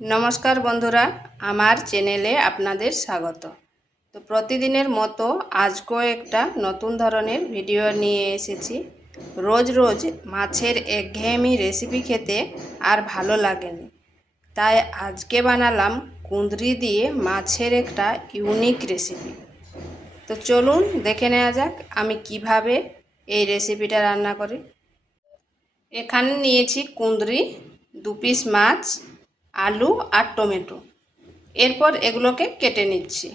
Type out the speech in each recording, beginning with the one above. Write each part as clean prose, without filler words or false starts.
নমস্কার বন্ধুরা, আমার চ্যানেলে আপনাদের স্বাগত। তো প্রতিদিনের মতো আজকেও একটা নতুন ধরনের ভিডিও নিয়ে এসেছি। রোজ রোজ মাছের একঘেয়েমি রেসিপি খেতে আর ভালো লাগেনি, তাই আজকে বানালাম কুঁদরি দিয়ে মাছের একটা ইউনিক রেসিপি। তো চলুন দেখে নেওয়া যাক আমি কিভাবে এই রেসিপিটা রান্না করি। এখানে নিয়েছি কুঁদরি, 2 পিস মাছ, আলু আর টমেটো। এরপর এগুলোকে কেটে নিচ্ছি।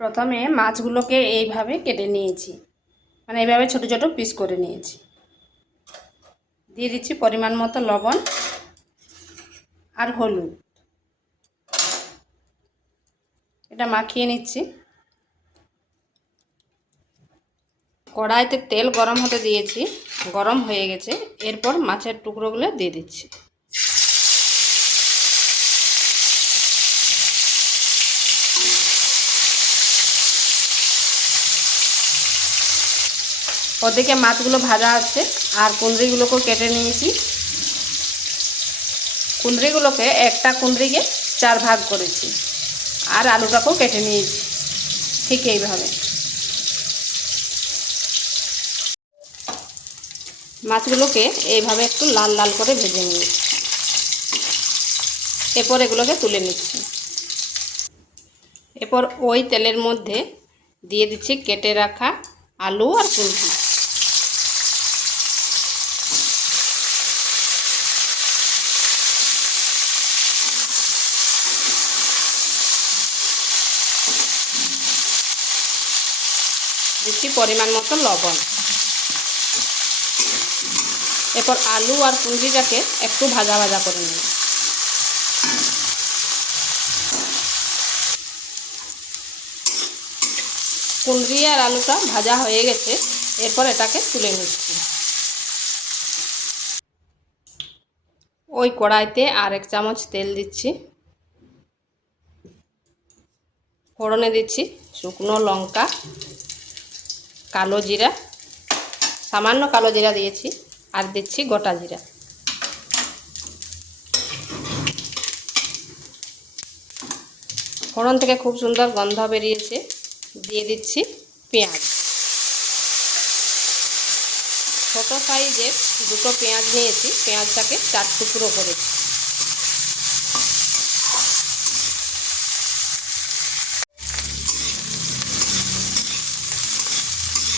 প্রথমে মাছগুলোকে এইভাবে কেটে নিয়েছি, মানে এইভাবে ছোট ছোট পিস করে নিয়েছি। দিয়ে দিচ্ছি পরিমাণ মতো লবণ আর হলুদ। এটা মাখিয়ে নিচ্ছি। কড়াইতে তেল গরম হতে দিয়েছি, গরম হয়ে গেছে। এরপর মাছের টুকরোগুলো দিয়ে দিচ্ছি। ওদিকে মাছগুলো ভাজা আছে আর কুঁদরিগুলোকেও কেটে নিয়েছি। কুঁদরিগুলোকে একটা কুঁদরিকে 4 ভাগ করেছি আর আলুটাকেও কেটে নিয়েছি ঠিক এইভাবে। মাছগুলোকে এইভাবে একটু লাল লাল করে ভেজে নিয়েছি। এরপর এগুলোকে তুলে নিচ্ছি। এরপর ওই তেলের মধ্যে দিয়ে দিচ্ছি কেটে রাখা আলু আর কুঁদরি। দিচ্ছি পরিমাণ মতো লবণ। এরপর আলু আর কুঁদরিটাকে একটু ভাজা ভাজা করে নিই। কুঁদরি আর আলুটা ভাজা হয়ে গেছে। এরপর এটাকে তুলে নিচ্ছি। ওই কড়াইতে আর 1 চামচ তেল দিচ্ছি। ফোড়নে দিচ্ছি শুকনো লঙ্কা, কালো জিরা, সামান্য কালো জিরা দিয়েছি, আর দিচ্ছি গোটা জিরা। ফোড়ন থেকে খুব সুন্দর গন্ধ বেরিয়েছে। দিয়ে দিচ্ছি পেঁয়াজ। ছোট সাইজের 2টো পেঁয়াজ নিয়েছি, পেঁয়াজটাকে 4 টুকরো করেছি।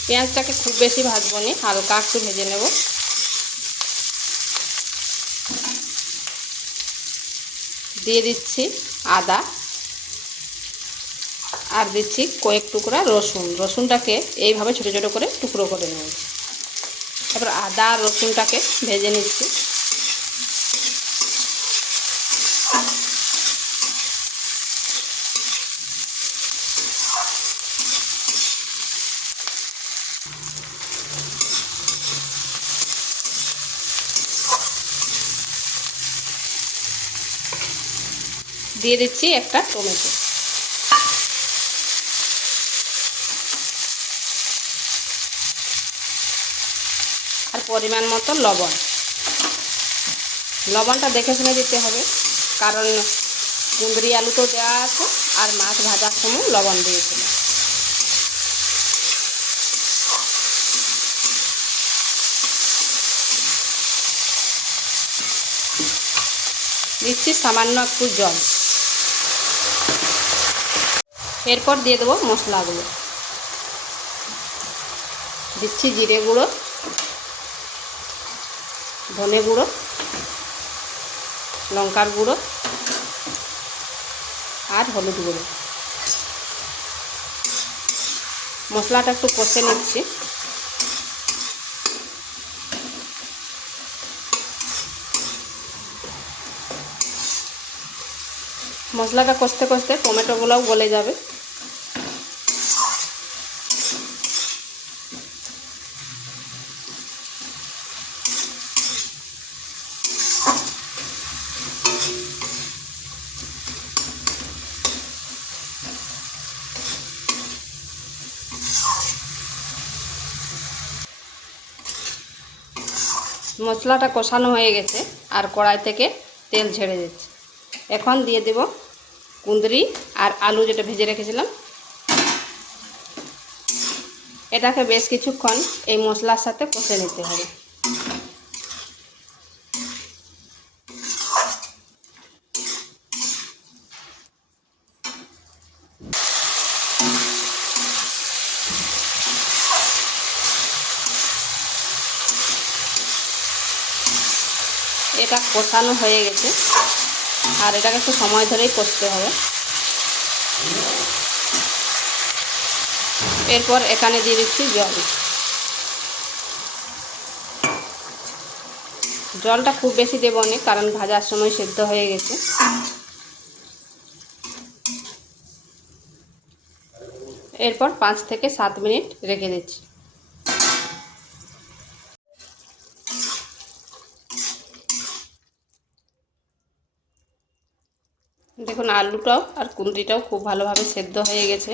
পেঁয়াজটাকে খুব বেশি ভাজবো না, হালকা একটু ভেজে নেব। দিয়ে দিচ্ছি আদা আর দিচ্ছি কয়েক টুকরা রসুন। রসুনটাকে এইভাবে ছোট ছোট করে টুকরো করে নিয়েছি। তারপর আদা আর রসুনটাকে ভেজে নিচ্ছি। দিয়ে দিচ্ছি একটা টমেটো। আর পরিমাণ মতো লবণ। লবণটা দেখে শুনে দিতে হবে, কারণ কুঁদরি আলু তো দেওয়া আছে আর মাছ ভাজার সময় লবণ দিয়েছিলাম। দিচ্ছি সামান্য একটু জল। এরপর দিয়ে দেবো মশলাগুলো। দিচ্ছি জিরে গুঁড়ো, ধনে গুঁড়ো, লঙ্কার গুঁড়ো আর হলুদ গুঁড়ো। মশলাটা একটু কষে নিচ্ছি। মশলাটা কষতে কষতে টমেটোগুলোও গলে যাবে। মশলাটা কষানো হয়ে গেছে আর কড়াই থেকে তেল ছেড়ে দিচ্ছে। এখন দিয়ে দেব কুঁদরি আর আলু যেটা ভেজে রেখেছিলাম। এটাকে বেশ কিছুক্ষণ এই মশলার সাথে কষে নিতে হবে। এটা কষানো হয়ে গেছে, আর এটাকে একটু সময় ধরেই কষতে হবে। এরপর এখানে দিয়ে দিচ্ছি জল। জলটা খুব বেশি দেবো না, কারণ ভাজার সময় সেদ্ধ হয়ে গেছে। এরপর 5 থেকে 7 মিনিট রেখে দিচ্ছি। দেখুন আলুটাও আর কুঁদরিটাও খুব ভালোভাবে সেদ্ধ হয়ে গেছে।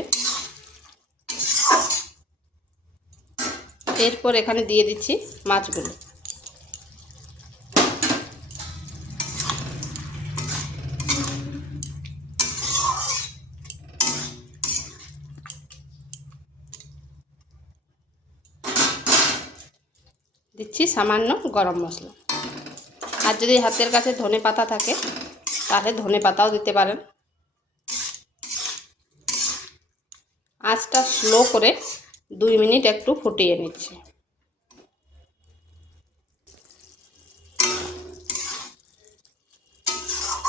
এরপর এখানে দিয়ে দিচ্ছি মাছগুলো। দিচ্ছি সামান্য গরম মশলা, আর যদি হাতের কাছে ধনে পাতা থাকে তাহলে ধনে পাতাও দিতে পারেন। আঁচটা স্লো করে 2 মিনিট একটু ফুটিয়ে নিচ্ছি।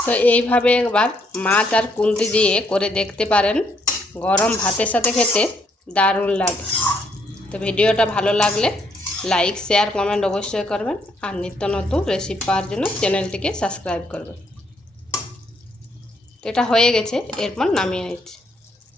তো এইভাবে একবার মাছ আর কুঁদরি দিয়ে করে দেখতে পারেন, গরম ভাতের সাথে খেতে দারুণ লাগে। তো ভিডিওটা ভালো লাগলে লাইক, শেয়ার, কমেন্ট অবশ্যই করবেন, আর নিত্য নতুন রেসিপি পাওয়ার জন্য চ্যানেলটিকে সাবস্ক্রাইব করবেন। তো এটা হয়ে গেছে, এরপর নামিয়ে নিচ্ছি।